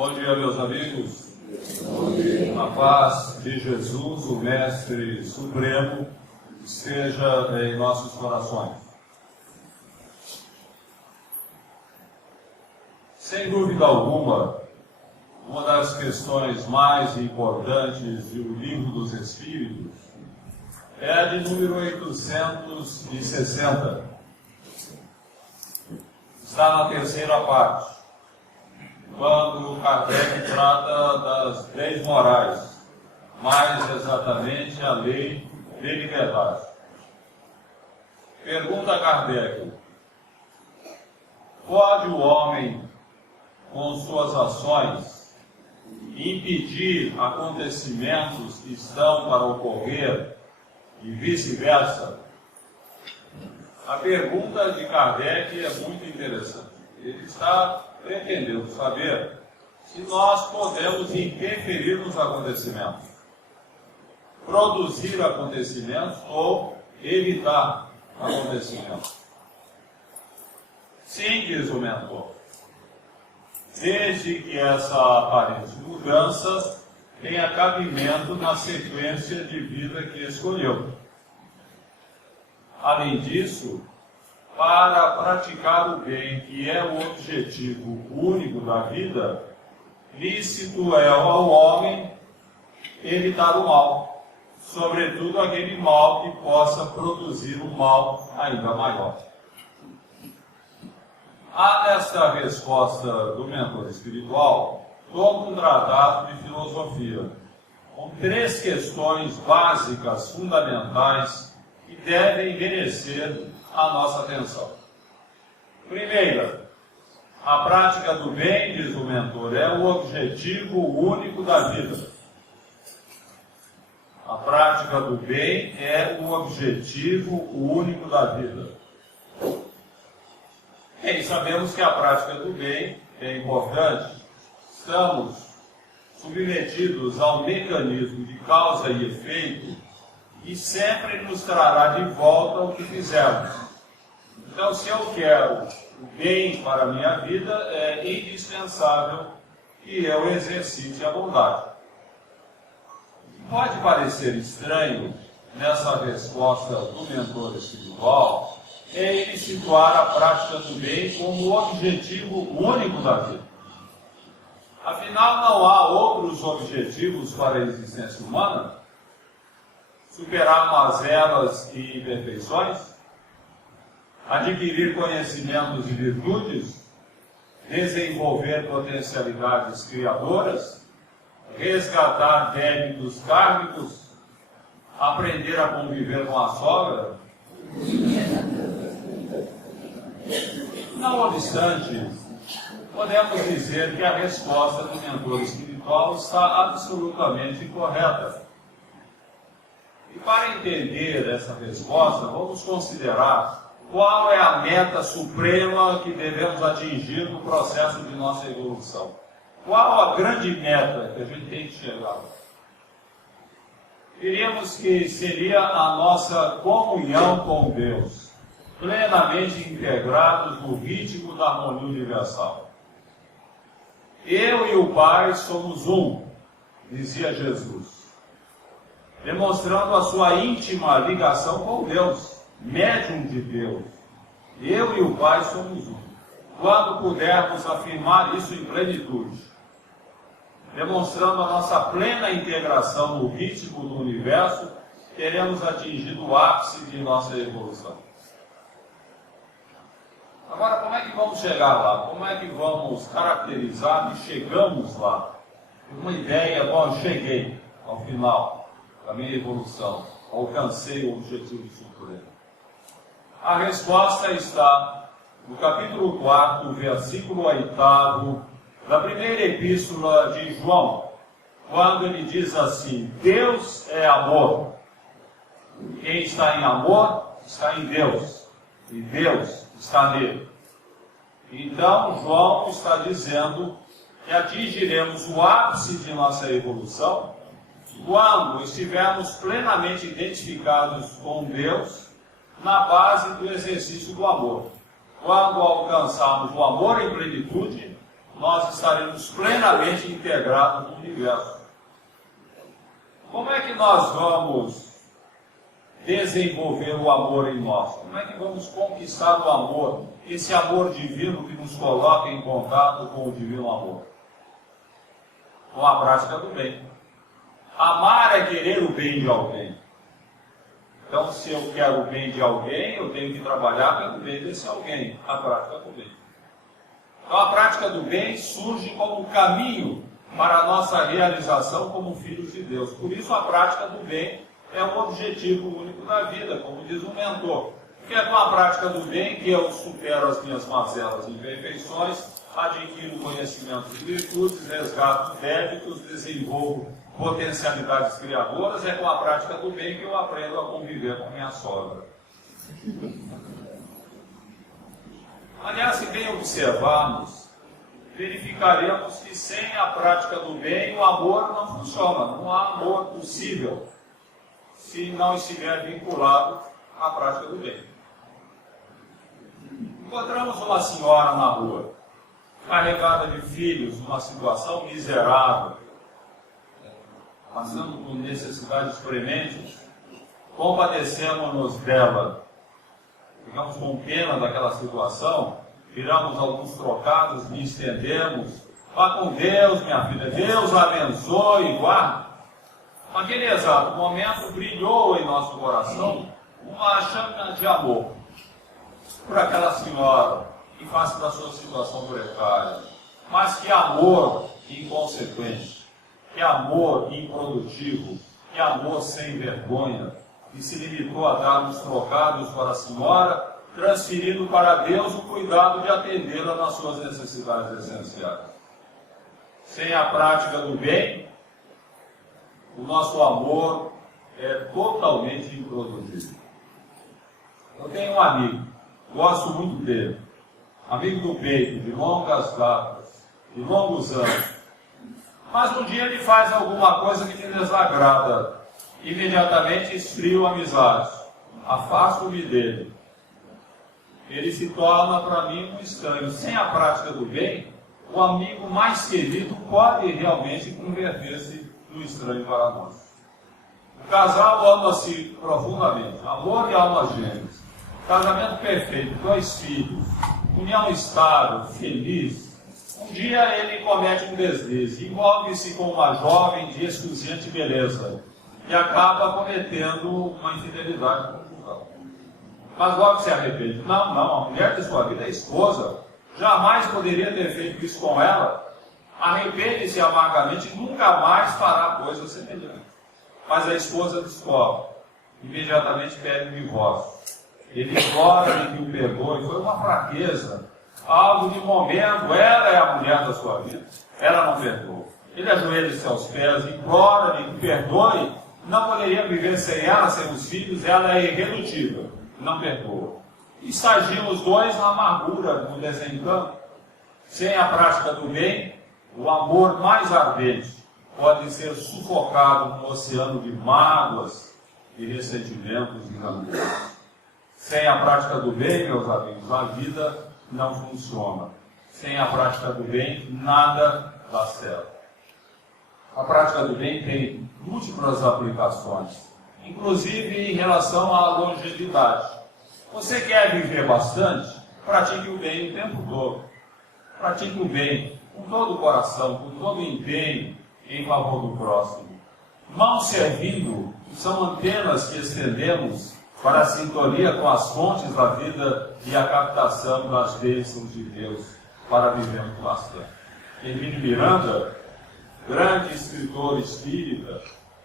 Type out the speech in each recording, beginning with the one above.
Bom dia, meus amigos. A paz de Jesus, o Mestre Supremo, esteja em nossos corações. Sem dúvida alguma, uma das questões mais importantes do Livro dos Espíritos é a de número 860. Está na terceira parte, quando Kardec trata das leis morais, mais exatamente a lei de liberdade. Pergunta Kardec: pode o homem, com suas ações, impedir acontecimentos que estão para ocorrer e vice-versa? A pergunta de Kardec é muito interessante. Ele está pretendendo saber se nós podemos interferir nos acontecimentos, produzir acontecimentos ou evitar acontecimentos. Sim, diz o mentor, desde que essa aparente mudança tenha cabimento na sequência de vida que escolheu. Além disso, para praticar o bem, que é o objetivo único da vida, lícito é ao homem evitar o mal, sobretudo aquele mal que possa produzir um mal ainda maior. Há nesta resposta do mentor espiritual todo um tratado de filosofia, com 3 questões básicas, fundamentais, que devem merecer a nossa atenção. Primeira, a prática do bem, diz o mentor, é o objetivo único da vida. A prática do bem é o objetivo único da vida. E sabemos que a prática do bem é importante. Estamos submetidos ao mecanismo de causa e efeito e sempre nos trará de volta o que fizemos. Então, se eu quero o bem para a minha vida, é indispensável que eu exercite a bondade. Pode parecer estranho, nessa resposta do mentor espiritual, é ele situar a prática do bem como o objetivo único da vida. Afinal, não há outros objetivos para a existência humana? Superar mazelas e imperfeições? Adquirir conhecimentos e virtudes? Desenvolver potencialidades criadoras? Resgatar débitos kármicos? Aprender a conviver com a sogra? Não obstante, podemos dizer que a resposta do mentor espiritual está absolutamente correta. E para entender essa resposta, vamos considerar qual é a meta suprema que devemos atingir no processo de nossa evolução. Qual a grande meta que a gente tem que chegar? Diríamos que seria a nossa comunhão com Deus, plenamente integrados no ritmo da harmonia universal. Eu e o Pai somos um, dizia Jesus, demonstrando a sua íntima ligação com Deus, médium de Deus. Eu e o Pai somos um. Quando pudermos afirmar isso em plenitude, demonstrando a nossa plena integração no ritmo do universo, teremos atingido o ápice de nossa evolução. Agora, como é que vamos chegar lá? Como é que vamos caracterizar que chegamos lá? Uma ideia, bom, cheguei ao final da minha evolução, alcancei o objetivo supremo. A resposta está no capítulo 4, versículo 8 da primeira epístola de João, quando ele diz assim: Deus é amor. Quem está em amor está em Deus, e Deus está nele. Então, João está dizendo que atingiremos o ápice de nossa evolução quando estivermos plenamente identificados com Deus na base do exercício do amor. Quando alcançarmos o amor em plenitude, nós estaremos plenamente integrados no universo. Como é que nós vamos desenvolver o amor em nós? Como é que vamos conquistar o amor, esse amor divino que nos coloca em contato com o divino amor? Com a prática do bem. Amar é querer o bem de alguém. Então, se eu quero o bem de alguém, eu tenho que trabalhar pelo bem desse alguém, a prática do bem. Então, a prática do bem surge como caminho para a nossa realização como filhos de Deus. Por isso, a prática do bem é o objetivo único da vida, como diz o mentor. Porque é com a prática do bem que eu supero as minhas mazelas e imperfeições, adquiro conhecimentos e virtudes, resgato débitos, desenvolvo potencialidades criadoras. É com a prática do bem que eu aprendo a conviver com minha sogra. Aliás, se bem observarmos, verificaremos que sem a prática do bem o amor não funciona. Não há amor possível se não estiver vinculado à prática do bem. Encontramos uma senhora na rua, carregada de filhos, numa situação miserável, passando por necessidades prementes. Compadecemos-nos dela, ficamos com pena daquela situação, tiramos alguns trocados, lhe estendemos. Vá com Deus, minha filha, Deus a abençoe e guarde. Naquele exato momento brilhou em nosso coração uma chama de amor por aquela senhora, em face da sua situação precária. Mas que amor inconsequente, que amor improdutivo, que amor sem vergonha, que se limitou a dar uns trocados para a senhora, transferindo para Deus o cuidado de atendê-la nas suas necessidades essenciais. Sem a prática do bem, o nosso amor é totalmente improdutível. Eu tenho um amigo, gosto muito dele, amigo do peito, de longas datas, de longos anos. Mas um dia ele faz alguma coisa que me desagrada. Imediatamente esfrio a amizade, afasto-me dele. Ele se torna para mim um estranho. Sem a prática do bem, o amigo mais querido pode realmente converter-se no estranho para nós. O casal ama-se profundamente, amor e alma gêmeas, casamento perfeito, 2 filhos, união estável, feliz. Um dia ele comete um deslize, envolve-se com uma jovem de excruciante beleza e acaba cometendo uma infidelidade conjugal. Mas logo se arrepende. Não, a mulher de sua vida é esposa. Jamais poderia ter feito isso com ela. Arrepende-se amargamente e nunca mais fará coisa semelhante. Mas a esposa descobre. Imediatamente pede o divórcio. Ele implora que o perdoe. Foi uma fraqueza. Algo de momento. Ela é a mulher da sua vida. Ela não perdoa. Ele ajoelha-se aos pés, implora que o perdoe. Não poderia viver sem ela, sem os filhos. Ela é irredutível. Não perdoa. Estagiam os dois na amargura, no desencanto. Sem a prática do bem, o amor mais ardente pode ser sufocado num oceano de mágoas e ressentimentos e rancores. Sem a prática do bem, meus amigos, a vida não funciona. Sem a prática do bem, nada dá certo. A prática do bem tem múltiplas aplicações, inclusive em relação à longevidade. Você quer viver bastante? Pratique o bem o tempo todo. Pratique o bem com todo o coração, com todo o empenho em favor do próximo. Mãos servindo são antenas que estendemos para a sintonia com as fontes da vida e a captação das bênçãos de Deus para vivermos bastante. Hermínio Miranda, grande escritor espírita,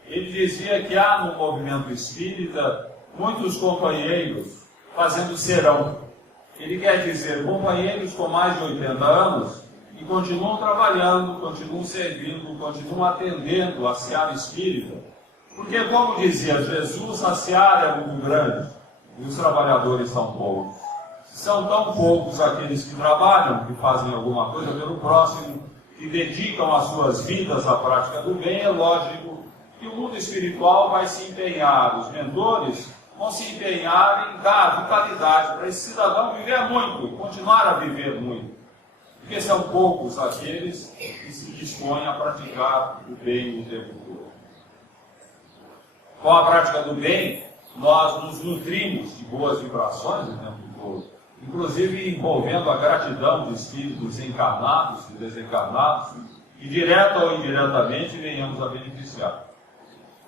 ele dizia que há no movimento espírita muitos companheiros fazendo serão. Ele quer dizer companheiros com mais de 80 anos que continuam trabalhando, continuam servindo, continuam atendendo a seara espírita. Porque, como dizia Jesus, a seara é muito grande e os trabalhadores são poucos. São tão poucos aqueles que trabalham, que fazem alguma coisa pelo próximo, que dedicam as suas vidas à prática do bem, é lógico que o mundo espiritual vai se empenhar, os mentores vão se empenhar em dar vitalidade para esse cidadão viver muito, continuar a viver muito. porque são poucos aqueles que se dispõem a praticar o bem o tempo todo. Com a prática do bem, nós nos nutrimos de boas vibrações o tempo todo, inclusive envolvendo a gratidão de espíritos encarnados e desencarnados, que direta ou indiretamente venhamos a beneficiar.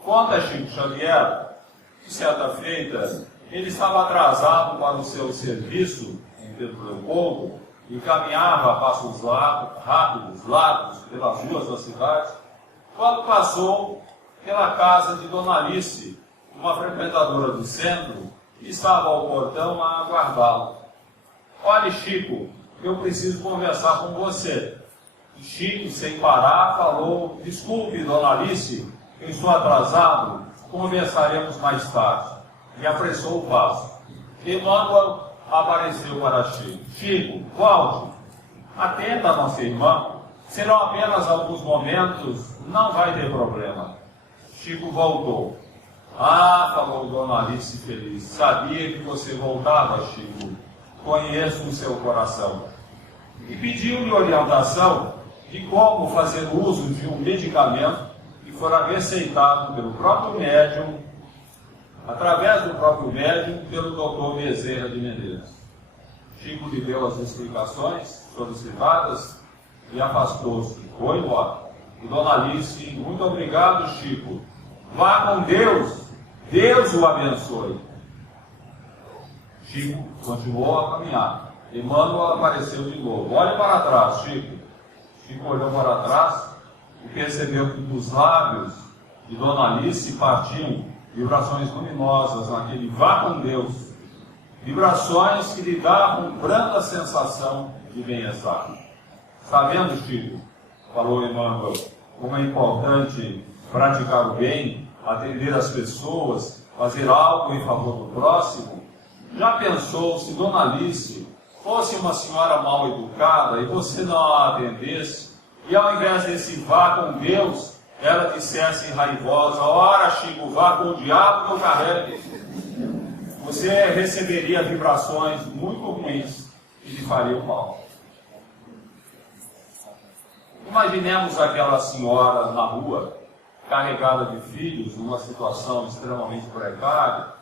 Conta Chico Xavier, que certa feita ele estava atrasado para o seu serviço em Pedro Leopoldo e caminhava a passos rápidos, largos, pelas ruas da cidade, quando passou pela casa de Dona Alice, uma frequentadora do centro, que estava ao portão a aguardá-lo. Olhe, Chico, eu preciso conversar com você. E Chico, sem parar, falou: desculpe, Dona Alice, eu estou atrasado, conversaremos mais tarde. E apressou o passo. Emmanuel apareceu para Chico. Chico, volte, atenda a nossa irmã, serão apenas alguns momentos, não vai ter problema. Chico voltou. Ah, falou Dona Alice feliz, sabia que você voltava, Chico, conheço o seu coração. E pediu-lhe orientação de como fazer uso de um medicamento que fora receitado pelo próprio médium, através do próprio médium, pelo Dr. Bezerra de Menezes. Chico lhe deu as explicações solicitadas e afastou-se, foi embora. E Dona Alice, muito obrigado, Chico, vá com Deus, Deus o abençoe. Chico continuou a caminhar. Emmanuel apareceu de novo. Olhe para trás, Chico. Chico olhou para trás e percebeu que dos lábios de Dona Alice partiam vibrações luminosas naquele vá com Deus. Vibrações que lhe davam branda sensação de bem-estar. Está vendo, Chico? Falou Emmanuel, como é importante praticar o bem, atender as pessoas, fazer algo em favor do próximo. Já pensou se Dona Alice fosse uma senhora mal educada e você não a atendesse, e ao invés desse vá com Deus, ela dissesse raivosa: ora, Chico, vá com o diabo que eu carregue. Você receberia vibrações muito ruins que lhe fariam mal. Imaginemos aquela senhora na rua, carregada de filhos, numa situação extremamente precária.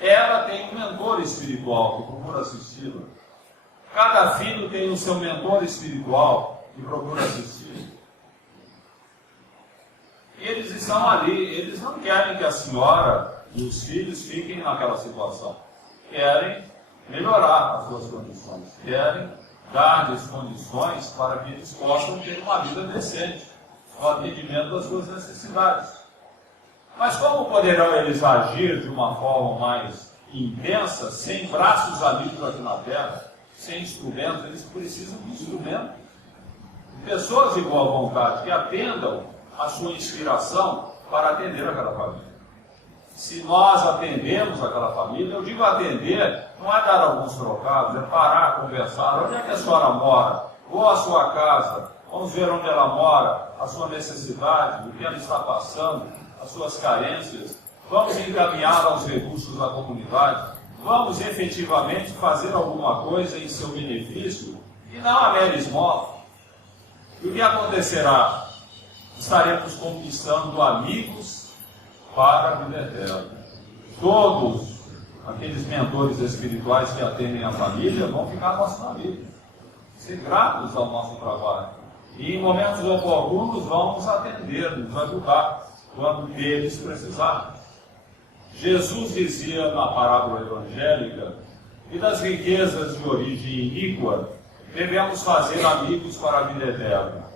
Ela tem um mentor espiritual que procura assisti-la. Cada filho tem o seu mentor espiritual que procura assisti-la. E eles estão ali, eles não querem que a senhora e os filhos fiquem naquela situação. Querem melhorar as suas condições, querem dar-lhes condições para que eles possam ter uma vida decente, no atendimento das suas necessidades. Mas como poderão eles agir de uma forma mais intensa, sem braços amigos aqui na Terra, sem instrumentos? Eles precisam de instrumentos. Pessoas de boa vontade que atendam a sua inspiração para atender aquela família. Se nós atendemos aquela família, eu digo atender, não é dar alguns trocados, é parar, conversar. Onde é que a senhora mora? Vou à sua casa, vamos ver onde ela mora, a sua necessidade, o que ela está passando, as suas carências. Vamos encaminhar aos recursos da comunidade. Vamos efetivamente fazer alguma coisa em seu benefício e não a mera esmola. E o que acontecerá? Estaremos conquistando amigos para a vida eterna. Todos aqueles mentores espirituais que atendem a família vão ficar nossa família, ser gratos ao nosso trabalho. E em momentos oportunos vamos atender, nos ajudar, quando deles precisarmos. Jesus dizia na parábola evangélica que das riquezas de origem iníqua devemos fazer amigos para a vida eterna.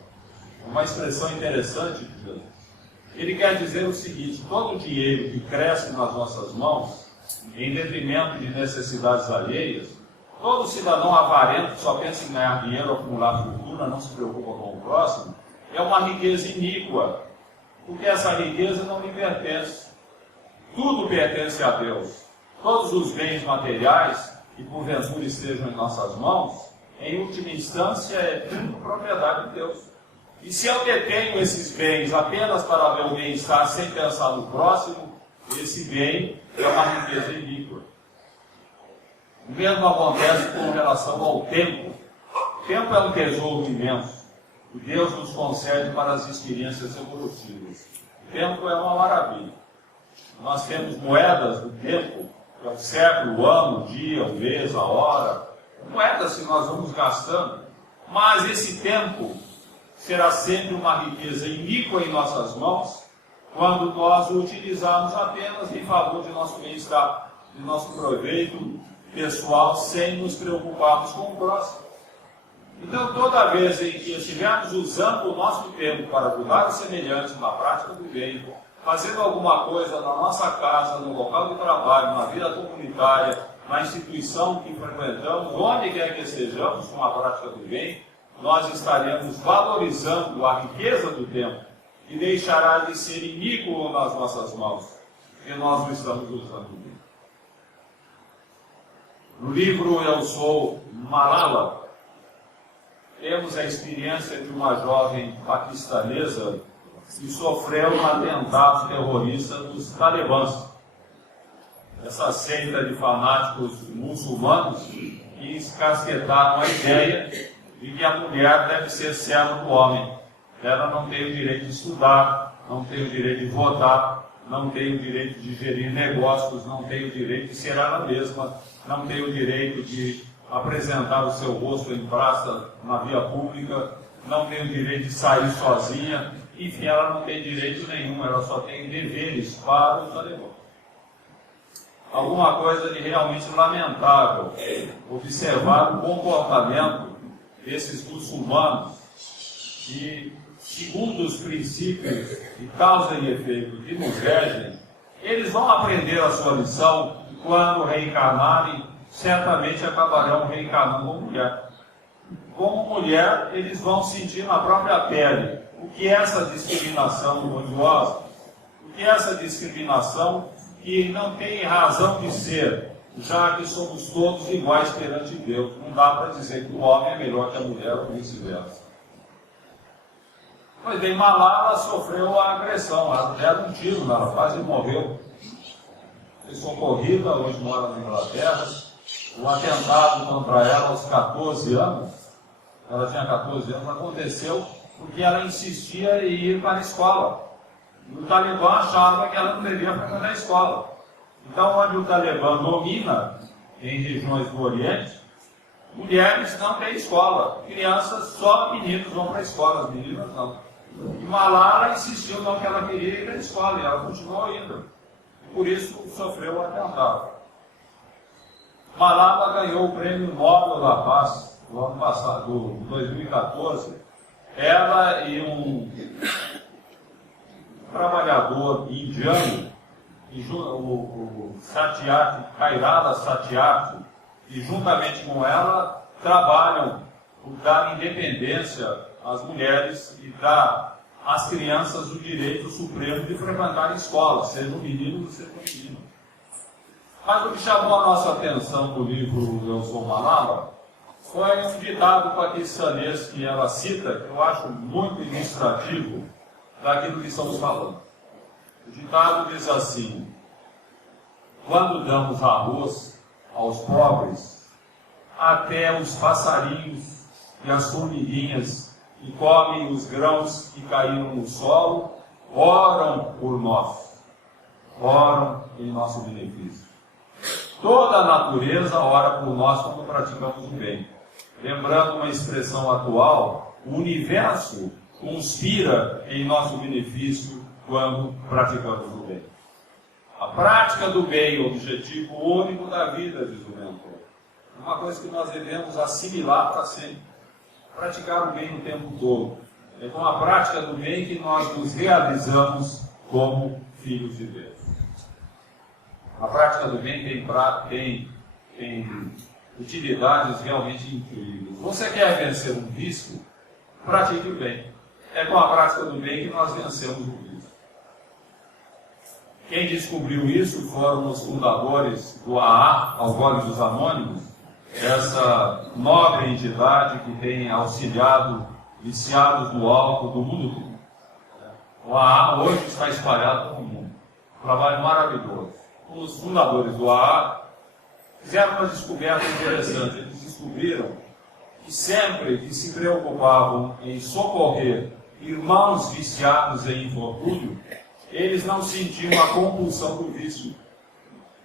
Uma expressão interessante de Jesus. Ele quer dizer o seguinte: todo dinheiro que cresce nas nossas mãos, em detrimento de necessidades alheias, todo cidadão avarento que só pensa em ganhar dinheiro, acumular fortuna, não se preocupa com o próximo, é uma riqueza iníqua, porque essa riqueza não lhe pertence. Tudo pertence a Deus. Todos os bens materiais que porventura estejam em nossas mãos, em última instância, é tudo propriedade de Deus. E se eu detenho esses bens apenas para meu bem-estar, sem pensar no próximo, esse bem é uma riqueza iníqua. O mesmo acontece com relação ao tempo. O tempo é um tesouro imenso que Deus nos concede para as experiências evolutivas. O tempo é uma maravilha. Nós temos moedas do tempo, que é o século, o ano, o dia, o mês, a hora. Moedas que nós vamos gastando. Mas esse tempo será sempre uma riqueza iníqua em nossas mãos, quando nós o utilizarmos apenas em favor de nosso bem-estar, de nosso proveito pessoal, sem nos preocuparmos com o próximo. Então, toda vez em que estivermos usando o nosso tempo para ajudar os semelhantes na prática do bem, fazendo alguma coisa na nossa casa, no local de trabalho, na vida comunitária, na instituição que frequentamos, onde quer que estejamos com a prática do bem, nós estaremos valorizando a riqueza do tempo, que deixará de ser iníquo nas nossas mãos, porque nós o estamos usando bem. No livro Eu Sou Malala, temos a experiência de uma jovem paquistanesa que sofreu um atentado terrorista dos talibãs, essa seita de fanáticos muçulmanos que encasquetaram a ideia de que a mulher deve ser serva do homem. Ela não tem o direito de estudar, não tem o direito de votar, não tem o direito de gerir negócios, não tem o direito de ser ela mesma, não tem o direito de apresentar o seu rosto em praça, na via pública, não tem o direito de sair sozinha, enfim, ela não tem direito nenhum, ela só tem deveres para o talibã. Alguma coisa de realmente lamentável observar o comportamento desses muçulmanos que, segundo os princípios de causa e efeito que nos regem, eles vão aprender a sua lição e quando reencarnarem, certamente acabarão reencarnando como mulher. Como mulher, eles vão sentir na própria pele o que é essa discriminação odiosa, o que é essa discriminação que não tem razão de ser, já que somos todos iguais perante Deus. Não dá para dizer que o homem é melhor que a mulher ou vice-versa. Pois bem, Malala sofreu a agressão, ela deram um tiro, ela quase morreu. Foi socorrida, hoje mora na Inglaterra. O atentado contra ela aos 14 anos, ela tinha 14 anos, aconteceu porque ela insistia em ir para a escola. E o Talibã achava que ela não devia frequentar a escola. Então, onde o Talibã domina, em regiões do Oriente, mulheres não têm escola. Crianças, só meninos vão para a escola, as meninas não. E Malala insistiu no que ela queria ir para a escola, e ela continuou indo. E por isso sofreu o atentado. Malala ganhou o Prêmio Nobel da Paz no ano passado, 2014. Ela e um trabalhador indiano, o Satyarthi, Kairala Satyarthi, e juntamente com ela trabalham por dar independência às mulheres e dar às crianças o direito supremo de frequentar a escola, seja um menino ou seja uma menina. Mas o que chamou a nossa atenção no livro Eu Sou Malala foi um ditado paquistanês que ela cita, que eu acho muito ilustrativo daquilo que estamos falando. O ditado diz assim: quando damos arroz aos pobres, até os passarinhos e as formiguinhas que comem os grãos que caíram no solo oram por nós, oram em nosso benefício. Toda a natureza ora por nós quando praticamos o bem. Lembrando uma expressão atual, o universo conspira em nosso benefício quando praticamos o bem. A prática do bem, o objetivo único da vida, diz o mentor. É uma coisa que nós devemos assimilar para sempre. Praticar o bem o tempo todo. É com a prática do bem que nós nos realizamos como filhos de Deus. A prática do bem tem utilidades realmente incríveis. Você quer vencer um vício? Pratique o bem. É com a prática do bem que nós vencemos o vício. Quem descobriu isso foram os fundadores do AA, Alcoólicos Anônimos, essa nobre entidade que tem auxiliado viciados do álcool do mundo todo. O AA hoje está espalhado no mundo. Um trabalho maravilhoso. Os fundadores do AA fizeram uma descoberta interessante. Eles descobriram que sempre que se preocupavam em socorrer irmãos viciados em infortúnio, eles não sentiam a compulsão do vício.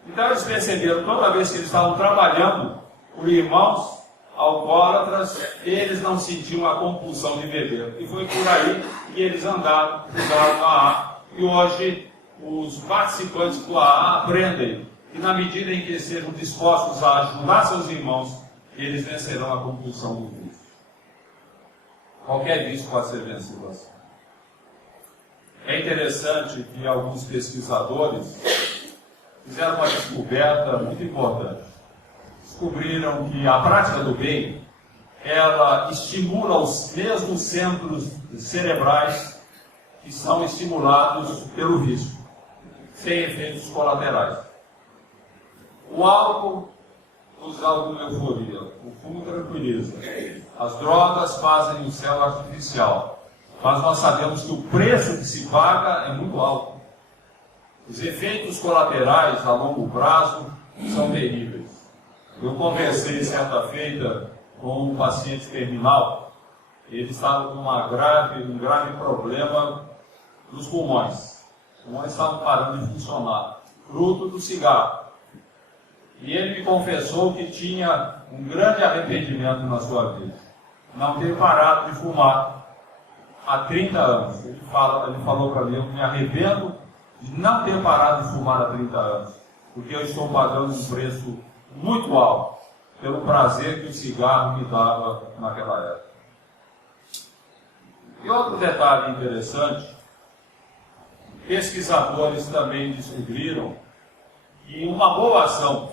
Então eles perceberam, toda vez que eles estavam trabalhando por irmãos alcoólatras, eles não sentiam a compulsão de beber. E foi por aí que eles andaram, usaram a AA. E hoje os participantes do AA aprendem que na medida em que sejam dispostos a ajudar seus irmãos, eles vencerão a compulsão do vício. Qualquer vício pode ser vencido assim. É interessante que alguns pesquisadores fizeram uma descoberta muito importante. Descobriram que a prática do bem, ela estimula os mesmos centros cerebrais que são estimulados pelo vício, sem efeitos colaterais. O álcool nos dá alguma euforia, o fumo tranquiliza. As drogas fazem o céu artificial, mas nós sabemos que o preço que se paga é muito alto. Os efeitos colaterais a longo prazo são terríveis. Eu conversei certa feita com um paciente terminal. Ele estava com um grave problema nos pulmões. Os pulmões estavam parando de funcionar, fruto do cigarro. E ele me confessou que tinha um grande arrependimento na sua vida. Não ter parado de fumar há 30 anos. Ele falou para mim, eu me arrependo de não ter parado de fumar há 30 anos, porque eu estou pagando um preço muito alto pelo prazer que o cigarro me dava naquela época. E outro detalhe interessante, pesquisadores também descobriram que uma boa ação,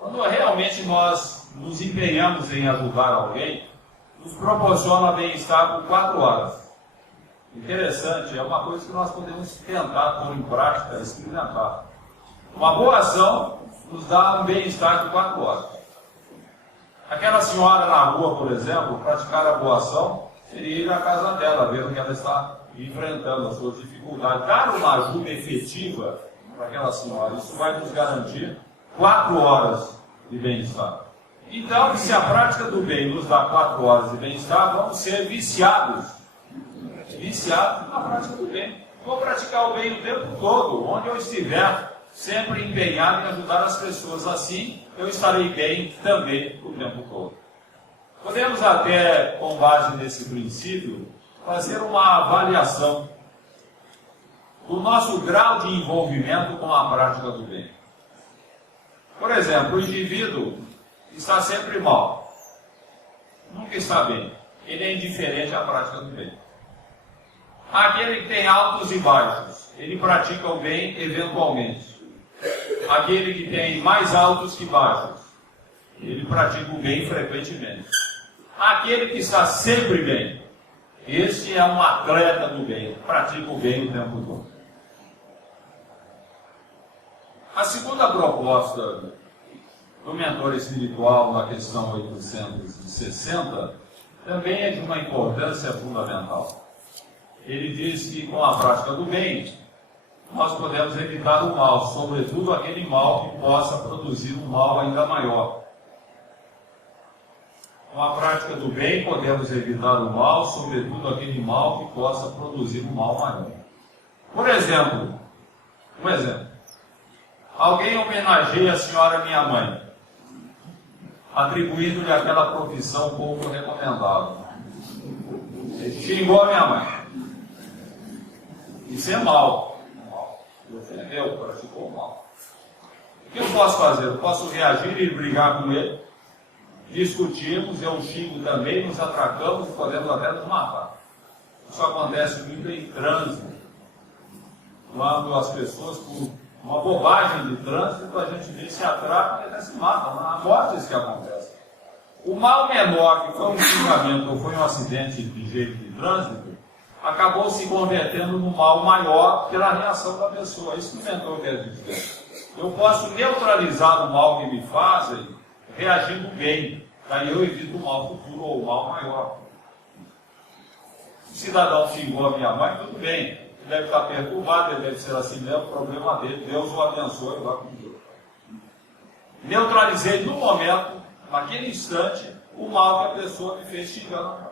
quando realmente nós nos empenhamos em ajudar alguém, nos proporciona bem-estar por 4 horas. Interessante, é uma coisa que nós podemos tentar pôr em prática, experimentar. Uma boa ação nos dá um bem-estar de 4 horas. Aquela senhora na rua, por exemplo, praticar a boa ação, seria ir à casa dela, ver o que ela está enfrentando, as suas dificuldades. Dar uma ajuda efetiva para aquela senhora, isso vai nos garantir 4 horas de bem-estar. Então, se a prática do bem nos dá 4 horas de bem-estar, vamos ser viciados na prática do bem. Vou praticar o bem o tempo todo, onde eu estiver, sempre empenhado em ajudar as pessoas. Assim, eu estarei bem também o tempo todo. Podemos até, com base nesse princípio, fazer uma avaliação do nosso grau de envolvimento com a prática do bem. Por exemplo, o indivíduo está sempre mal, nunca está bem, ele é indiferente à prática do bem. Aquele que tem altos e baixos, ele pratica o bem eventualmente. Aquele que tem mais altos que baixos, ele pratica o bem frequentemente. Aquele que está sempre bem, este é um atleta do bem, pratica o bem o tempo todo. A segunda proposta do mentor espiritual na questão 860 também é de uma importância fundamental. Ele diz que com a prática do bem, nós podemos evitar o mal, sobretudo aquele mal que possa produzir um mal ainda maior. Com a prática do bem, podemos evitar o mal, sobretudo aquele mal que possa produzir um mal maior. Por exemplo, alguém homenageia a senhora minha mãe, atribuindo-lhe aquela profissão pouco recomendável. Ele xingou a minha mãe. Isso é mal. Ofendeu, praticou mal. O que eu posso fazer? Eu posso reagir e brigar com ele, discutirmos, eu xingo também, nos atracamos e podemos até nos matar. Isso acontece muito em trânsito. Quando as pessoas, por uma bobagem de trânsito, a gente vê se atracam e até se matam. A morte é isso que acontece. O mal menor, que foi um xingamento ou foi um acidente de jeito de trânsito, acabou se convertendo no mal maior pela reação da pessoa. Isso que o mentor quer dizer. Eu posso neutralizar o mal que me fazem reagindo bem. Daí eu evito o mal futuro ou o mal maior. O cidadão xingou a minha mãe, tudo bem. Ele deve estar perturbado, ele deve ser assim mesmo, o problema dele. Deus o abençoe, vá com Deus. Neutralizei no momento, naquele instante, o mal que a pessoa me fez xingando.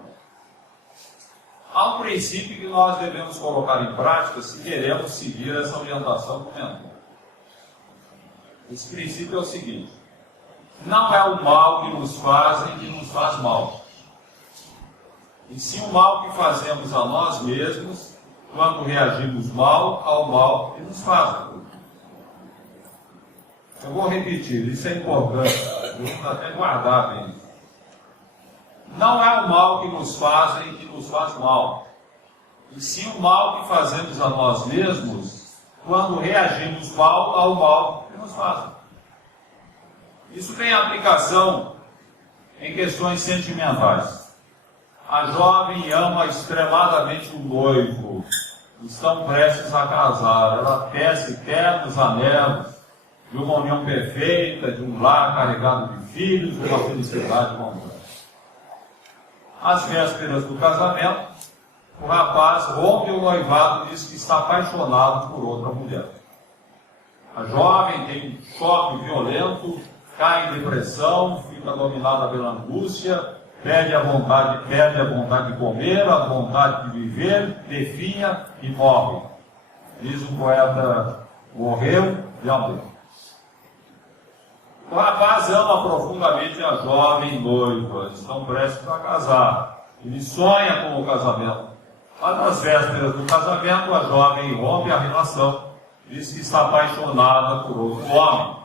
Há um princípio que nós devemos colocar em prática se queremos seguir essa orientação do mentor. Esse princípio é o seguinte: não é o mal que nos fazem que nos faz mal, e sim o mal que fazemos a nós mesmos quando reagimos mal ao mal que nos fazem. Eu vou repetir, isso é importante, vamos até guardar bem. Não é o mal que nos fazem que nos faz mal, e sim o mal que fazemos a nós mesmos quando reagimos mal ao mal que nos fazem. Isso tem aplicação em questões sentimentais. A jovem ama extremadamente o noivo, estão prestes a casar, ela tece ternos anelos de uma união perfeita, de um lar carregado de filhos, de uma felicidade completa. Às vésperas do casamento, o rapaz rompe o noivado e diz que está apaixonado por outra mulher. A jovem tem um choque violento, cai em depressão, fica dominada pela angústia, perde a vontade de comer, a vontade de viver, definha e morre. Diz o poeta, morreu de amor. O rapaz ama profundamente a jovem noiva, estão prestes a casar. Ele sonha com o casamento. Mas nas vésperas do casamento, a jovem rompe a relação, diz que está apaixonada por outro homem.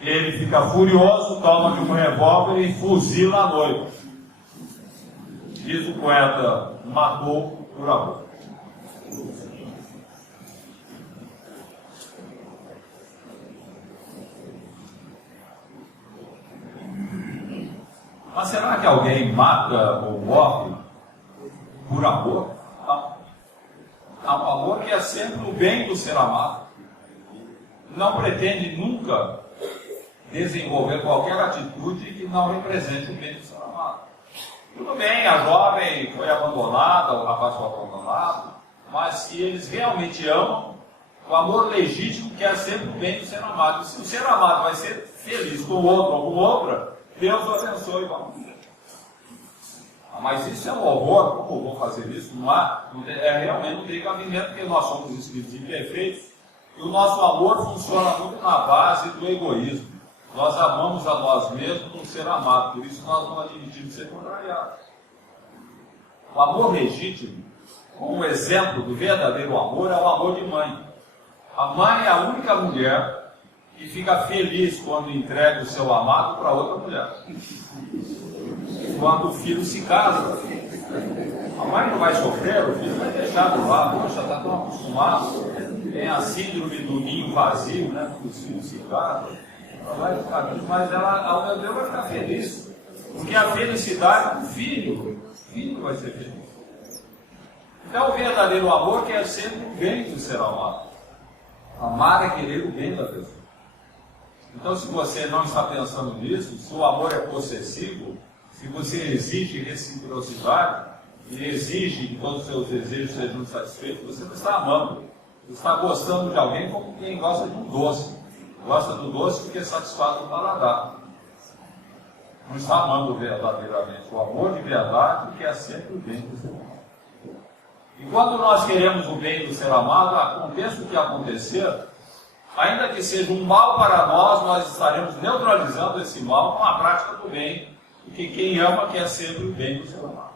Ele fica furioso, toma de um revólver e fuzila a noiva. Diz o poeta, matou por amor. Mas será que alguém mata ou morre por amor? Não. Há um amor que é sempre o bem do ser amado. Não pretende nunca desenvolver qualquer atitude que não represente o bem do ser amado. Tudo bem, a jovem foi abandonada, o rapaz foi abandonado, mas se eles realmente amam, o amor legítimo quer sempre o bem do ser amado. E se o ser amado vai ser feliz com o outro ou com outra, Deus o abençoe, vamos. Mas isso é um horror, como eu vou fazer isso? Realmente não tem cabimento, porque nós somos espíritos imperfeitos e o nosso amor funciona muito na base do egoísmo. Nós amamos a nós mesmos no ser amado, por isso nós não admitimos ser contrariados. O amor legítimo, como exemplo do verdadeiro amor, é o amor de mãe. A mãe é a única mulher que fica feliz quando entrega o seu amado para outra mulher. Quando o filho se casa, a mãe não vai sofrer, o filho vai deixar do lado. Poxa, está tão acostumado. Tem a síndrome do ninho vazio, né? Quando os filhos se casam, ela vai ficar, mas ela, ao meu Deus, vai ficar feliz. Porque a felicidade do filho, o filho vai ser feliz. Então, o verdadeiro amor quer sempre o bem do ser amado. Amar é querer o bem da pessoa. Então, se você não está pensando nisso, se o amor é possessivo, se você exige reciprocidade e exige que todos os seus desejos sejam satisfeitos, você não está amando. Você está gostando de alguém como quem gosta de um doce. Gosta do doce porque satisfaz o paladar. Não está amando verdadeiramente. O amor de verdade quer sempre o bem do ser amado. E quando nós queremos o bem do ser amado, aconteça o que acontecer, ainda que seja um mal para nós, nós estaremos neutralizando esse mal com a prática do bem, porque quem ama quer sempre o bem do ser amado.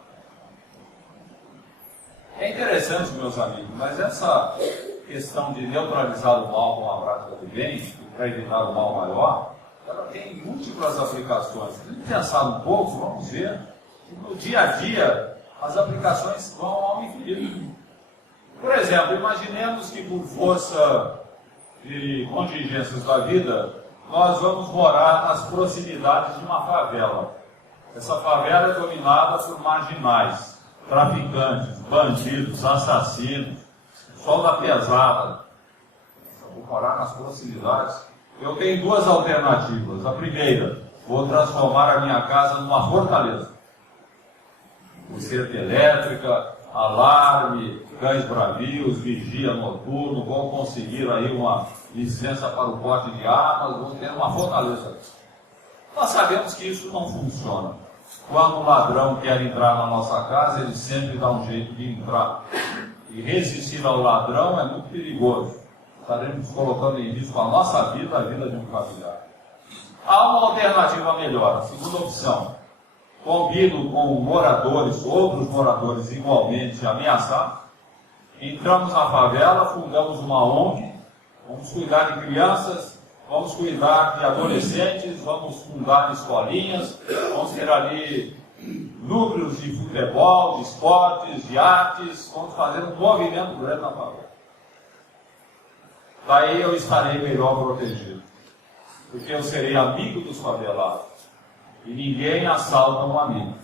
É interessante, meus amigos, mas essa questão de neutralizar o mal com a prática do bem, para evitar o mal maior, ela tem múltiplas aplicações. Se pensar um pouco, vamos ver que no dia a dia as aplicações vão ao infinito. Por exemplo, imaginemos que por força de contingências da vida, nós vamos morar nas proximidades de uma favela. Essa favela é dominada por marginais, traficantes, bandidos, assassinos, solda pesada. Eu vou morar nas proximidades. Eu tenho duas alternativas. A primeira, vou transformar a minha casa numa fortaleza. Com cerca elétrica, alarme, cães bravios, vigia noturno, vou conseguir aí uma licença para o porte de armas, vou ter uma fortaleza. Nós sabemos que isso não funciona. quando um ladrão quer entrar na nossa casa, ele sempre dá um jeito de entrar. E resistir ao ladrão é muito perigoso. Estaremos colocando em risco a nossa vida, a vida de um familiar. Há uma alternativa melhor, a segunda opção. Combino com moradores, outros moradores igualmente ameaçados. Entramos na favela, fundamos uma ONG, vamos cuidar de crianças, vamos cuidar de adolescentes, vamos fundar escolinhas, vamos ter ali núcleos de futebol, de esportes, de artes, vamos fazer um movimento grande na favela. Daí eu estarei melhor protegido, porque eu serei amigo dos favelados, e ninguém assalta um amigo.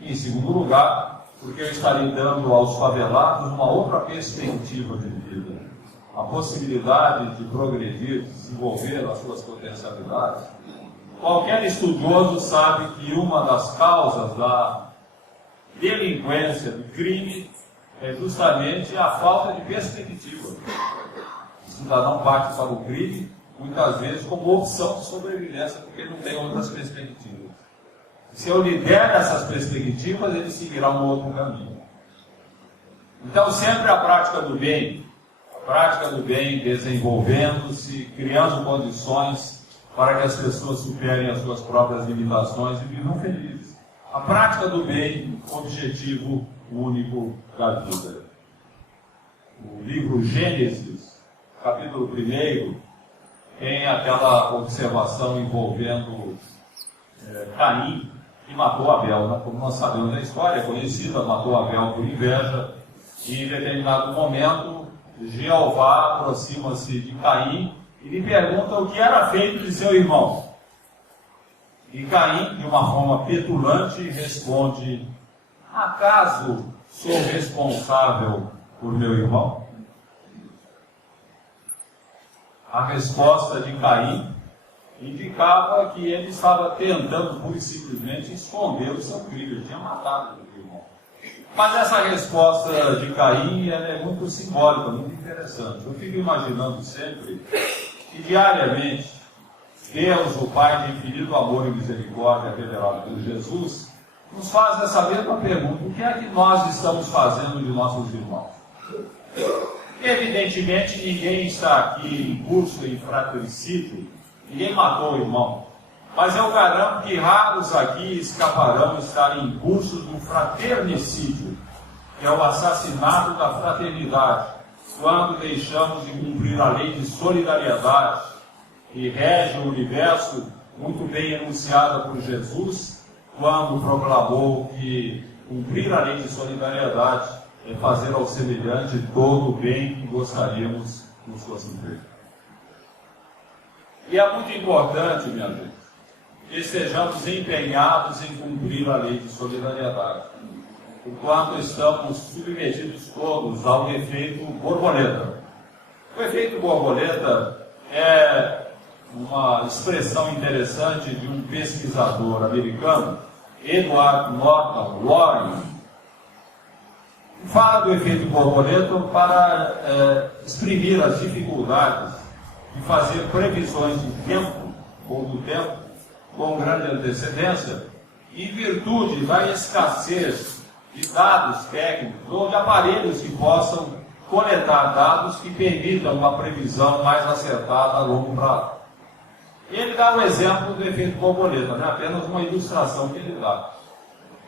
E, em segundo lugar, porque eu estarei dando aos favelados uma outra perspectiva de vida, a possibilidade de progredir, de desenvolver as suas potencialidades. Qualquer estudioso sabe que uma das causas da delinquência, do crime, é justamente a falta de perspectiva. O cidadão parte para o crime, muitas vezes como opção de sobrevivência, porque não tem outras perspectivas. Se eu lhe der essas perspectivas, ele seguirá um outro caminho. Então, sempre a prática do bem desenvolvendo-se, criando condições para que as pessoas superem as suas próprias limitações e vivam felizes. A prática do bem, objetivo único da vida. O livro Gênesis, capítulo 1, tem aquela observação envolvendo Caim, que matou Abel, né? Como nós sabemos da história, é conhecida, matou Abel por inveja, e em determinado momento, Jeová aproxima-se de Caim e lhe pergunta o que era feito de seu irmão. E Caim, de uma forma petulante, responde: acaso sou responsável por meu irmão? A resposta de Caim indicava que ele estava tentando, pura e simplesmente, esconder o seu crime. Ele tinha matado o irmão. Mas essa resposta de Caim ela é muito simbólica, muito interessante. Eu fico imaginando sempre que, diariamente, Deus, o Pai de infinito amor e misericórdia revelado por Jesus, nos faz essa mesma pergunta: o que é que nós estamos fazendo de nossos irmãos? Evidentemente, ninguém está aqui em curso em fratricídio, ninguém matou o irmão, mas eu garanto que raros aqui escaparão estar em curso do fraternicídio, que é o assassinato da fraternidade, quando deixamos de cumprir a lei de solidariedade que rege o universo, muito bem enunciada por Jesus, quando proclamou que cumprir a lei de solidariedade é fazer ao semelhante todo o bem que gostaríamos que nos fosse feito. E é muito importante, minha gente, que estejamos empenhados em cumprir a lei de solidariedade, enquanto estamos submetidos todos ao efeito borboleta. O efeito borboleta é uma expressão interessante de um pesquisador americano, Edward Norton Loring. Fala do efeito borboleta para exprimir as dificuldades de fazer previsões de tempo, ou do tempo, com grande antecedência, em virtude da escassez de dados técnicos ou de aparelhos que possam coletar dados que permitam uma previsão mais acertada a longo prazo. Ele dá o exemplo do efeito borboleta, né? Apenas uma ilustração que ele dá.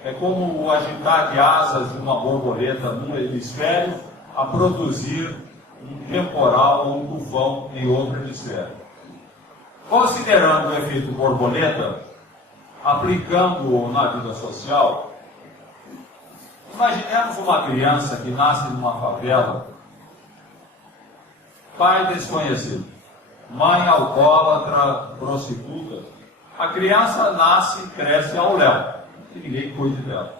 É como o agitar de asas de uma borboleta num hemisfério a produzir um temporal ou um tufão em outro hemisfério. Considerando o efeito borboleta, aplicando-o na vida social, imaginemos uma criança que nasce numa favela, pai desconhecido, mãe alcoólatra, prostituta. A criança nasce e cresce ao léu, que ninguém cuide dela.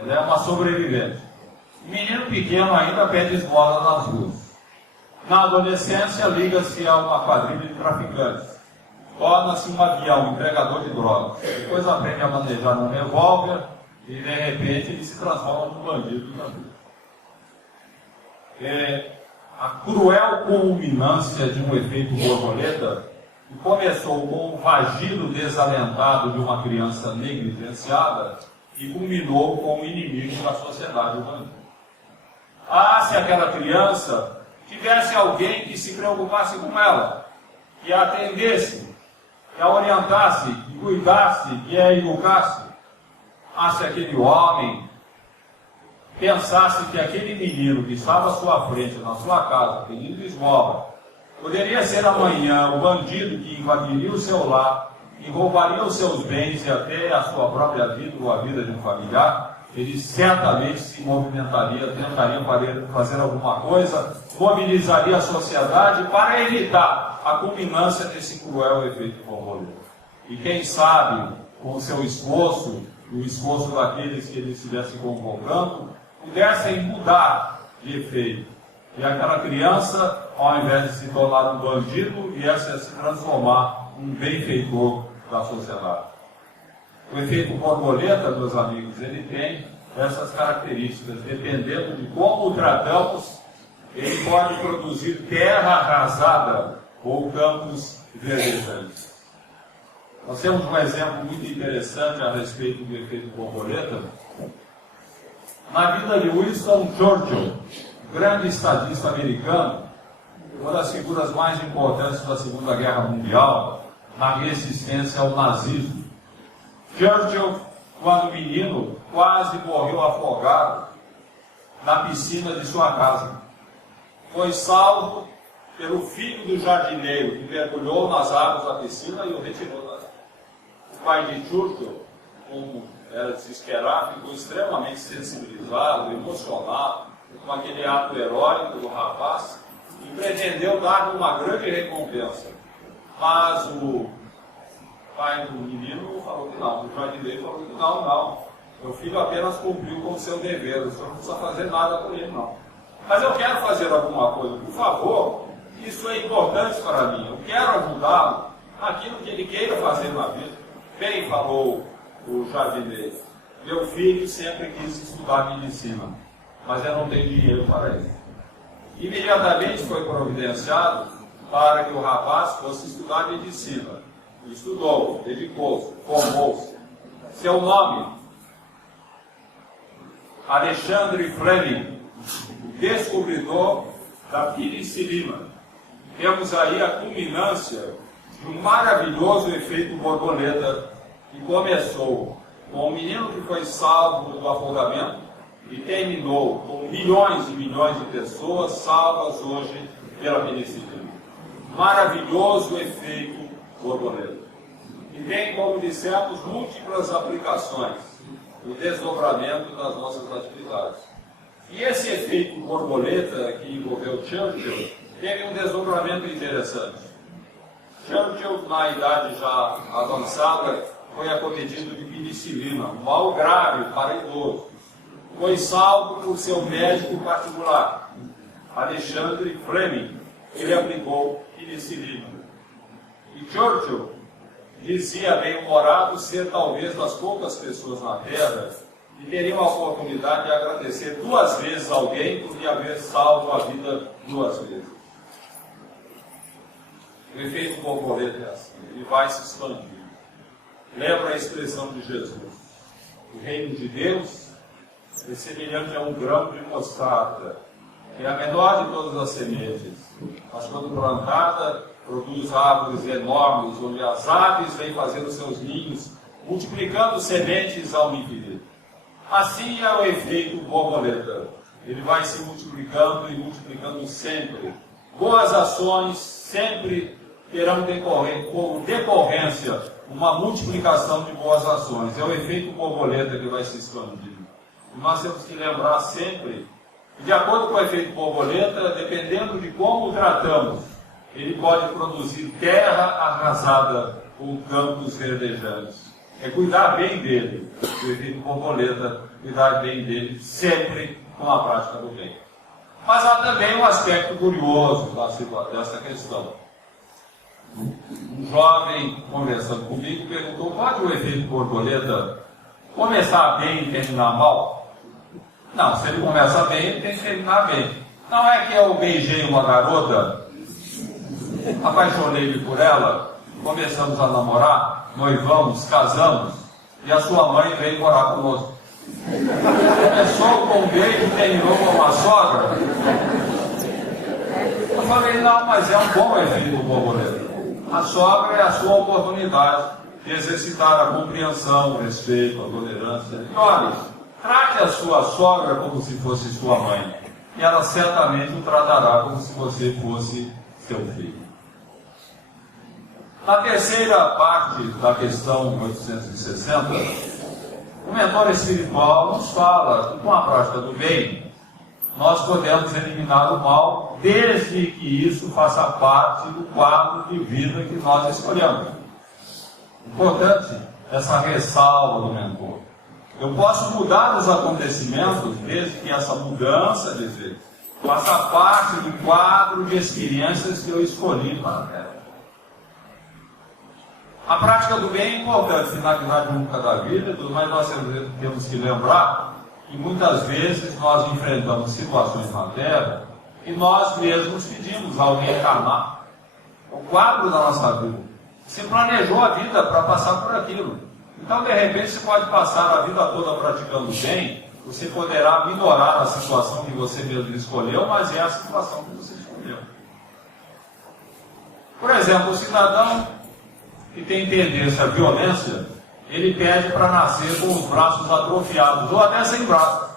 Ela é uma sobrevivente. O menino pequeno ainda pede esmola nas ruas. Na adolescência, liga-se a uma quadrilha de traficantes. Torna-se um avião, um entregador de drogas. Depois aprende a manejar um revólver e, de repente, ele se transforma num bandido da vida. A cruel culminância de um efeito borboleta e começou com o vagilo desalentado de uma criança negligenciada e culminou com o inimigo da sociedade humana. Ah, se aquela criança tivesse alguém que se preocupasse com ela, que a atendesse, que a orientasse, que cuidasse, que a educasse. Ah, se aquele homem pensasse que aquele menino que estava à sua frente, na sua casa, pedindo esmola, poderia ser amanhã o bandido que invadiria o seu lar, que roubaria os seus bens e até a sua própria vida ou a vida de um familiar, ele certamente se movimentaria, tentaria fazer alguma coisa, mobilizaria a sociedade para evitar a culminância desse cruel efeito borboleta. E quem sabe, com o seu esforço, o esforço daqueles que ele estivesse convocando, pudessem mudar de efeito. E aquela criança, ao invés de se tornar um bandido, viesse a se transformar em um benfeitor da sociedade. O efeito borboleta, meus amigos, ele tem essas características. Dependendo de como o tratamos, ele pode produzir terra arrasada ou campos verdejantes. Nós temos um exemplo muito interessante a respeito do efeito borboleta. Na vida de Winston Churchill, grande estadista americano, uma das figuras mais importantes da Segunda Guerra Mundial, na resistência ao nazismo. Churchill, quando menino, quase morreu afogado na piscina de sua casa. Foi salvo pelo filho do jardineiro, que mergulhou nas águas da piscina e o retirou da água. O pai de Churchill, como era de se esperar, ficou extremamente sensibilizado, emocionado com aquele ato heróico do rapaz e pretendeu dar uma grande recompensa. Mas o pai do menino falou que não, o jardineiro falou que não, meu filho apenas cumpriu com o seu dever, o senhor não precisa fazer nada com ele não. Mas eu quero fazer alguma coisa, por favor, isso é importante para mim, eu quero ajudá-lo naquilo que ele queira fazer na vida. Bem, falou o jardineiro, meu filho sempre quis estudar medicina, mas eu não tenho dinheiro para isso. Imediatamente foi providenciado para que o rapaz fosse estudar medicina. Estudou, dedicou-se, formou-se. Seu nome, Alexandre Fleming, o descobridor da penicilina. Temos aí a culminância de um maravilhoso efeito borboleta que começou com um menino que foi salvo do afogamento e terminou com milhões e milhões de pessoas salvas hoje pela penicilina. Maravilhoso efeito borboleta. E tem, como dissemos, múltiplas aplicações, o desdobramento das nossas atividades. E esse efeito borboleta que envolveu Churchill teve um desdobramento interessante. Churchill, na idade já avançada, foi acometido de penicilina, um mal grave para idoso. Foi salvo por seu médico particular, Alexandre Fleming. Ele aplicou penicilina. E Churchill dizia bem-humorado ser talvez das poucas pessoas na Terra que teriam a oportunidade de agradecer 2 vezes alguém por lhe haver salvo a vida 2 vezes. O efeito borboleta é assim, ele vai se expandir. Lembra a expressão de Jesus. O reino de Deus é semelhante a um grão de mostarda, que é a menor de todas as sementes, mas quando plantada, produz árvores enormes, onde as aves vêm fazendo seus ninhos, multiplicando sementes ao infinito. Assim é o efeito borboleta. Ele vai se multiplicando e multiplicando sempre. Boas ações sempre terão como decorrência uma multiplicação de boas ações. É o efeito borboleta que vai se expandindo. E nós temos que lembrar sempre que, de acordo com o efeito borboleta, dependendo de como o tratamos, ele pode produzir terra arrasada com campos verdejantes. É cuidar bem dele, o efeito borboleta, cuidar bem dele sempre com a prática do bem. Mas há também um aspecto curioso dessa questão. Um jovem, conversando comigo, perguntou: pode o efeito borboleta começar bem e terminar mal? Não, se ele começa bem, ele tem que terminar bem. Não é que eu beijei uma garota, apaixonei-me por ela, começamos a namorar, noivamos, casamos, e a sua mãe veio morar conosco. Começou com um beijo e terminou com uma sogra. Eu falei, não, mas é um bom efeito do borboleta. A sogra é a sua oportunidade de exercitar a compreensão, o respeito, a tolerância. E olha, trate a sua sogra como se fosse sua mãe. E ela certamente o tratará como se você fosse seu filho. Na terceira parte da questão 860, o mentor espiritual nos fala que com a prática do bem, nós podemos eliminar o mal, desde que isso faça parte do quadro de vida que nós escolhemos. Importante essa ressalva do mentor. Eu posso mudar os acontecimentos, desde que essa mudança de vida faça parte do quadro de experiências que eu escolhi para a Terra. A prática do bem é importante, finalidade única da vida, mas nós temos que lembrar que muitas vezes nós enfrentamos situações na Terra e nós mesmos pedimos alguém encarnar. O quadro da nossa vida. Você planejou a vida para passar por aquilo. Então, de repente, você pode passar a vida toda praticando bem, você poderá minorar a situação que você mesmo escolheu, mas é a situação que você escolheu. Por exemplo, o cidadão que tem tendência à violência, ele pede para nascer com os braços atrofiados, ou até sem braços.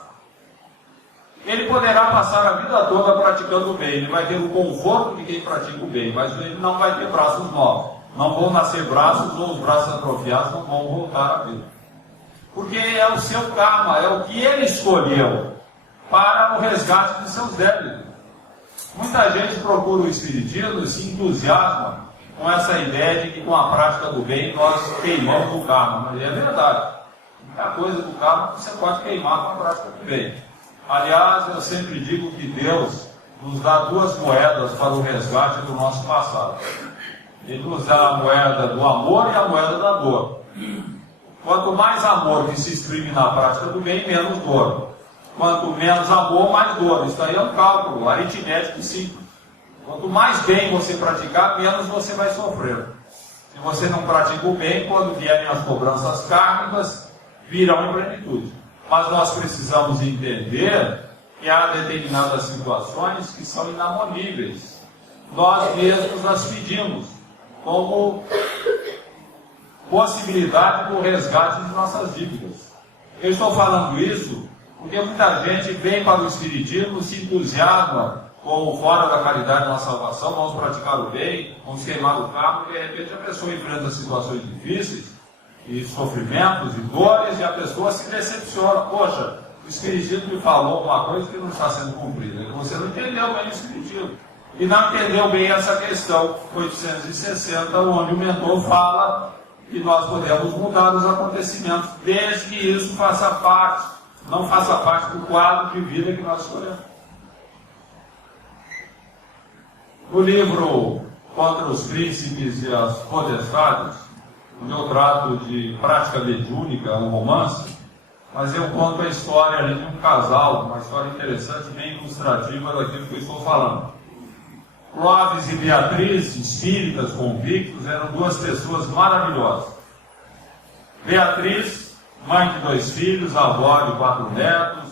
Ele poderá passar a vida toda praticando o bem, ele vai ter o conforto de quem pratica o bem, mas ele não vai ter braços novos. Não vão nascer braços, ou os braços atrofiados não vão voltar à vida. Porque é o seu karma, é o que ele escolheu para o resgate de seus débitos. Muita gente procura o Espiritismo e se entusiasma com essa ideia de que com a prática do bem nós queimamos o karma. Mas é verdade. Muita coisa do karma você pode queimar com a prática do bem. Aliás, eu sempre digo que Deus nos dá duas moedas para o resgate do nosso passado. Ele nos dá a moeda do amor e a moeda da dor. Quanto mais amor que se exprime na prática do bem, menos dor. Quanto menos amor, mais dor. Isso aí é um cálculo aritmético simples. Quanto mais bem você praticar, menos você vai sofrer. Se você não pratica o bem, quando vierem as cobranças kármicas, virão em plenitude. Mas nós precisamos entender que há determinadas situações que são inamoníveis. Nós mesmos as pedimos como possibilidade do resgate de nossas dívidas. Eu estou falando isso porque muita gente vem para o Espiritismo, se entusiasma com o fora da caridade na salvação, vamos praticar o bem, vamos queimar o karma, e de repente a pessoa enfrenta situações difíceis, e sofrimentos, e dores, e a pessoa se decepciona. Poxa, o Espiritismo me falou uma coisa que não está sendo cumprida. Você não entendeu bem o Espiritismo. E não entendeu bem essa questão 860, onde o mentor fala que nós podemos mudar os acontecimentos, desde que isso faça parte, não faça parte do quadro de vida que nós escolhemos. No livro Contra os Príncipes e as Potestades, onde eu trato de prática mediúnica, um romance, mas eu conto a história ali de um casal, uma história interessante, bem ilustrativa daquilo que eu estou falando. Clóvis e Beatriz, espíritas convictos, eram duas pessoas maravilhosas. Beatriz, mãe de 2 filhos, avó de 4 netos,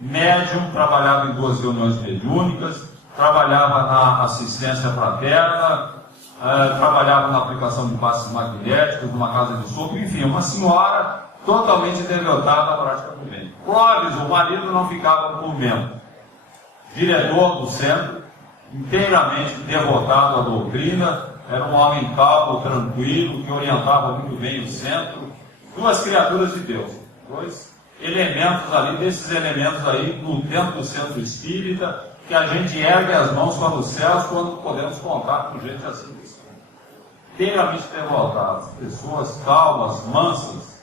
médium, trabalhava em 2 reuniões mediúnicas, trabalhava na assistência fraterna, trabalhava na aplicação de passes magnéticos, numa casa de sopro, enfim, uma senhora totalmente devotada à prática do bem. Clóvis, o marido, não ficava por membro. Diretor do centro, inteiramente devotado à doutrina, era um homem calmo, tranquilo, que orientava muito bem o centro. 2 criaturas de Deus, 2 elementos ali, desses elementos aí, no tempo do centro espírita, que a gente ergue as mãos para os céus quando podemos contar com gente assim. Inteiramente devotadas, pessoas calmas, mansas,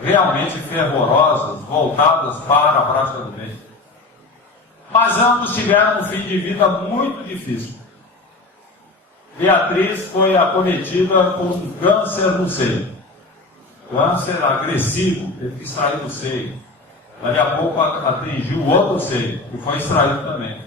realmente fervorosas, voltadas para a prática do bem. Mas ambos tiveram um fim de vida muito difícil. Beatriz foi acometida com um câncer no seio. Câncer agressivo, teve que extrair do seio. Daqui a pouco atingiu o outro seio, que foi extraído também.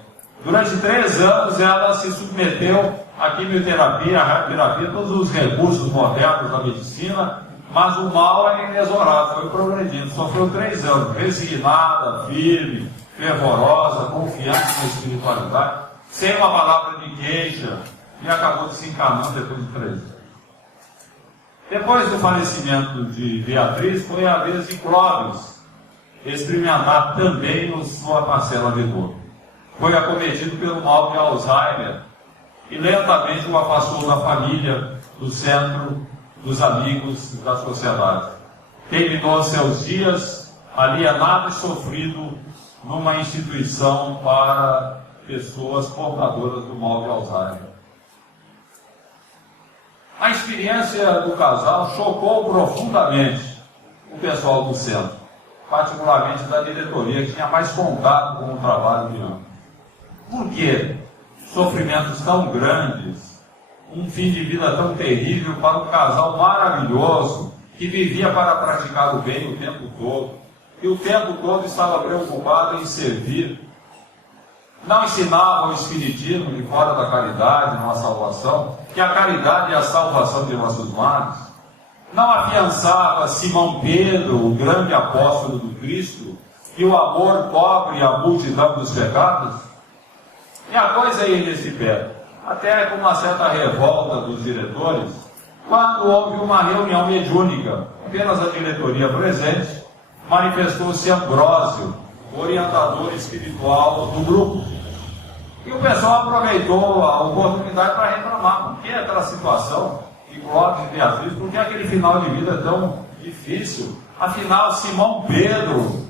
Durante 3 anos ela se submeteu à quimioterapia, à radioterapia, todos os recursos modernos da medicina, mas o mal é inexorável, foi progredindo. Sofreu 3 anos, resignada, firme, fervorosa, confiante na espiritualidade, sem uma palavra de queixa, e acabou desencarnando depois de 3 anos. Depois do falecimento de Beatriz, foi a vez de Clóvis experimentar também sua parcela de dor. Foi acometido pelo mal de Alzheimer e lentamente o afastou da família, do centro, dos amigos, da sociedade. Terminou seus dias alienado e sofrido numa instituição para pessoas portadoras do mal de Alzheimer. A experiência do casal chocou profundamente o pessoal do centro, particularmente da diretoria, que tinha mais contato com o trabalho de ambos. Por quê? Sofrimentos tão grandes, um fim de vida tão terrível para um casal maravilhoso, que vivia para praticar o bem o tempo todo, e o tempo todo estava preocupado em servir. Não ensinava o espiritismo de fora da caridade, não a salvação, que a caridade é a salvação de nossos males. Não afiançava Simão Pedro, o grande apóstolo do Cristo, que o amor cobre a multidão dos pecados. E a coisa ia nesse pé, até com uma certa revolta dos diretores, quando houve uma reunião mediúnica, apenas a diretoria presente, manifestou-se Ambrósio, orientador espiritual do grupo. E o pessoal aproveitou a oportunidade para reclamar. Por que aquela situação de Clóvis e Beatriz? Por que aquele final de vida tão difícil? Afinal, Simão Pedro,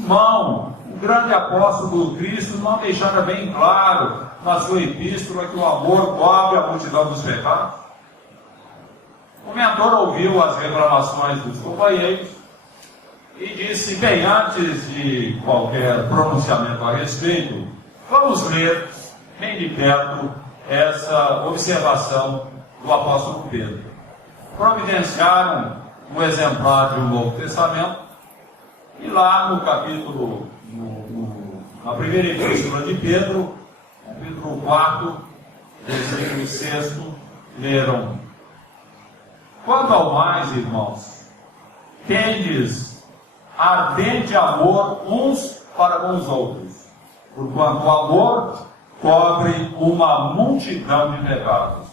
o grande apóstolo do Cristo, não deixara bem claro na sua epístola que o amor cobre a multidão dos pecados? O mentor ouviu as reclamações dos companheiros e disse: bem, antes de qualquer pronunciamento a respeito, vamos ler bem de perto essa observação do apóstolo Pedro. Providenciaram um exemplar de um Novo Testamento, e lá no capítulo, na primeira epístola de Pedro, capítulo 4, versículo 6, leram: quanto ao mais, irmãos, tendes ardente amor uns para com os outros, porquanto o amor cobre uma multidão de pecados.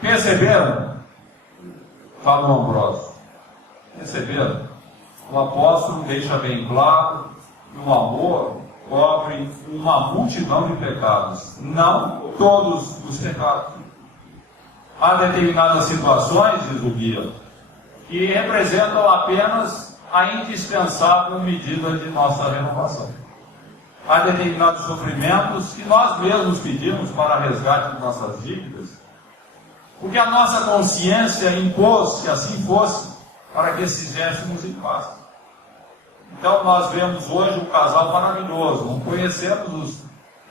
Perceberam? Fala o Ambrósio. Perceberam? O apóstolo deixa bem claro que o amor cobre uma multidão de pecados, não todos os pecados. Há determinadas situações, diz o guia, que representam apenas a indispensável medida de nossa renovação. Há determinados sofrimentos que nós mesmos pedimos para resgate de nossas dívidas, porque a nossa consciência impôs que assim fosse, para que estivéssemos em paz. Então nós vemos hoje um casal maravilhoso, não conhecemos os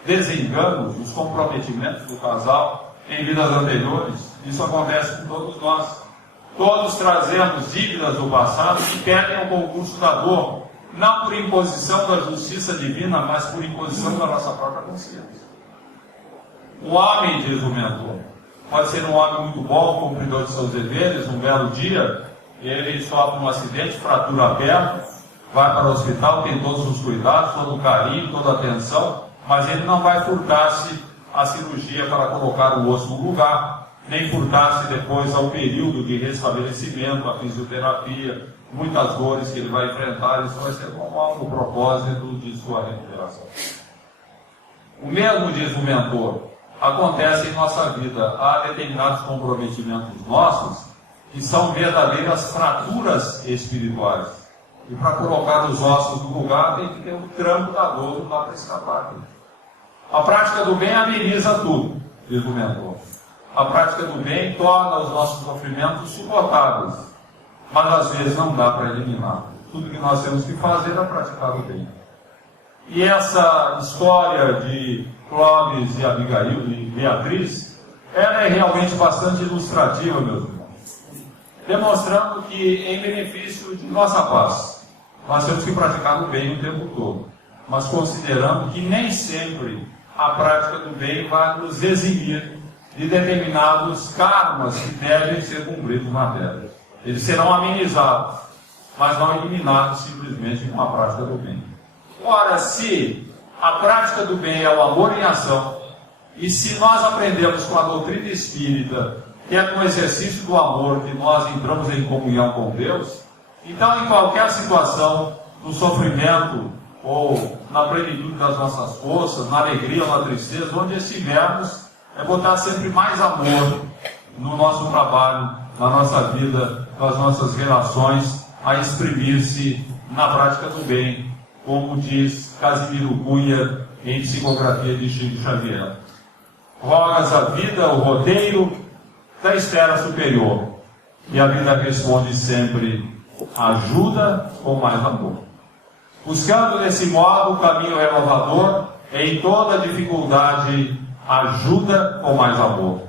desenganos, os comprometimentos do casal em vidas anteriores. Isso acontece com todos nós. Todos trazemos dívidas do passado que pedem o concurso da dor, não por imposição da justiça divina, mas por imposição da nossa própria consciência. O homem, diz o mentor, pode ser um homem muito bom, cumpridor de seus deveres. Um belo dia, ele sofre um acidente, fratura a perna, vai para o hospital, tem todos os cuidados, todo o carinho, toda a atenção, mas ele não vai furtar-se a cirurgia para colocar o osso no lugar, nem furtar-se depois ao período de restabelecimento, a fisioterapia, muitas dores que ele vai enfrentar. Isso vai ser normal no propósito de sua recuperação. O mesmo, diz o mentor, acontece em nossa vida. Há determinados comprometimentos nossos que são verdadeiras fraturas espirituais. E para colocar os ossos no lugar tem que ter o trampo da dor, não dá para escapar. A prática do bem ameniza tudo, diz o mentor. A prática do bem torna os nossos sofrimentos suportáveis, mas às vezes não dá para eliminar. Tudo que nós temos que fazer é praticar o bem. E essa história de Clóvis e Abigail e Beatriz, ela é realmente bastante ilustrativa, meus irmãos, demonstrando que, em benefício de nossa paz, nós temos que praticar o bem o tempo todo. mas considerando que nem sempre a prática do bem vai nos eximir de determinados karmas que devem ser cumpridos na Terra. Eles serão amenizados, mas não eliminados simplesmente com a prática do bem. Ora, se a prática do bem é o amor em ação, e se nós aprendemos com a doutrina espírita que é com o exercício do amor que nós entramos em comunhão com Deus, então em qualquer situação, no sofrimento ou na plenitude das nossas forças, na alegria ou na tristeza, onde estivermos, é botar sempre mais amor no nosso trabalho, na nossa vida, nas nossas relações, a exprimir-se na prática do bem, como diz Casimiro Cunha em Psicografia de Chico Xavier. Rogas a vida, o roteiro da esfera superior, e a vida responde sempre: ajuda com mais amor. Buscando desse modo o caminho renovador, em toda dificuldade, ajuda com mais amor.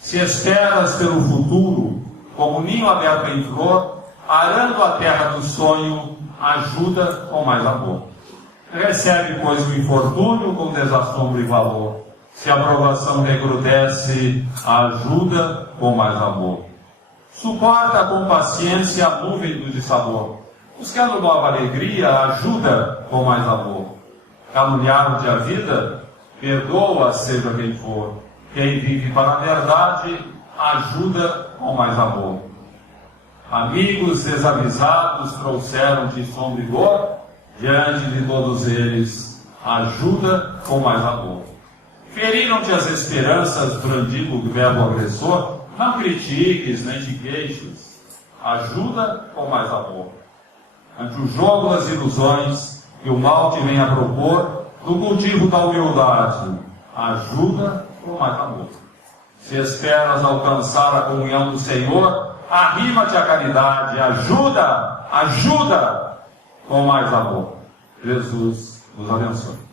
Se esperas pelo futuro, como ninho aberto em flor, arando a terra do sonho, ajuda com mais amor. Recebe, pois, o infortúnio com desassombro e valor. Se a provação recrudesce, ajuda com mais amor. Suporta com paciência a nuvem do dissabor. Buscando nova alegria, ajuda com mais amor. Caluniaram-te a vida, perdoa, seja quem for. Quem vive para a verdade, ajuda com mais amor. Amigos desavisados trouxeram-te sombra e dor, diante de todos eles, ajuda com mais amor. Feriram-te as esperanças, brandindo o verbo agressor, não critiques, nem te queixes, ajuda com mais amor. Ante o jogo das ilusões, que o mal te vem a propor, no cultivo da humildade, ajuda com mais amor. Se esperas alcançar a comunhão do Senhor, arrima-te à caridade, ajuda com mais amor. Jesus nos abençoe.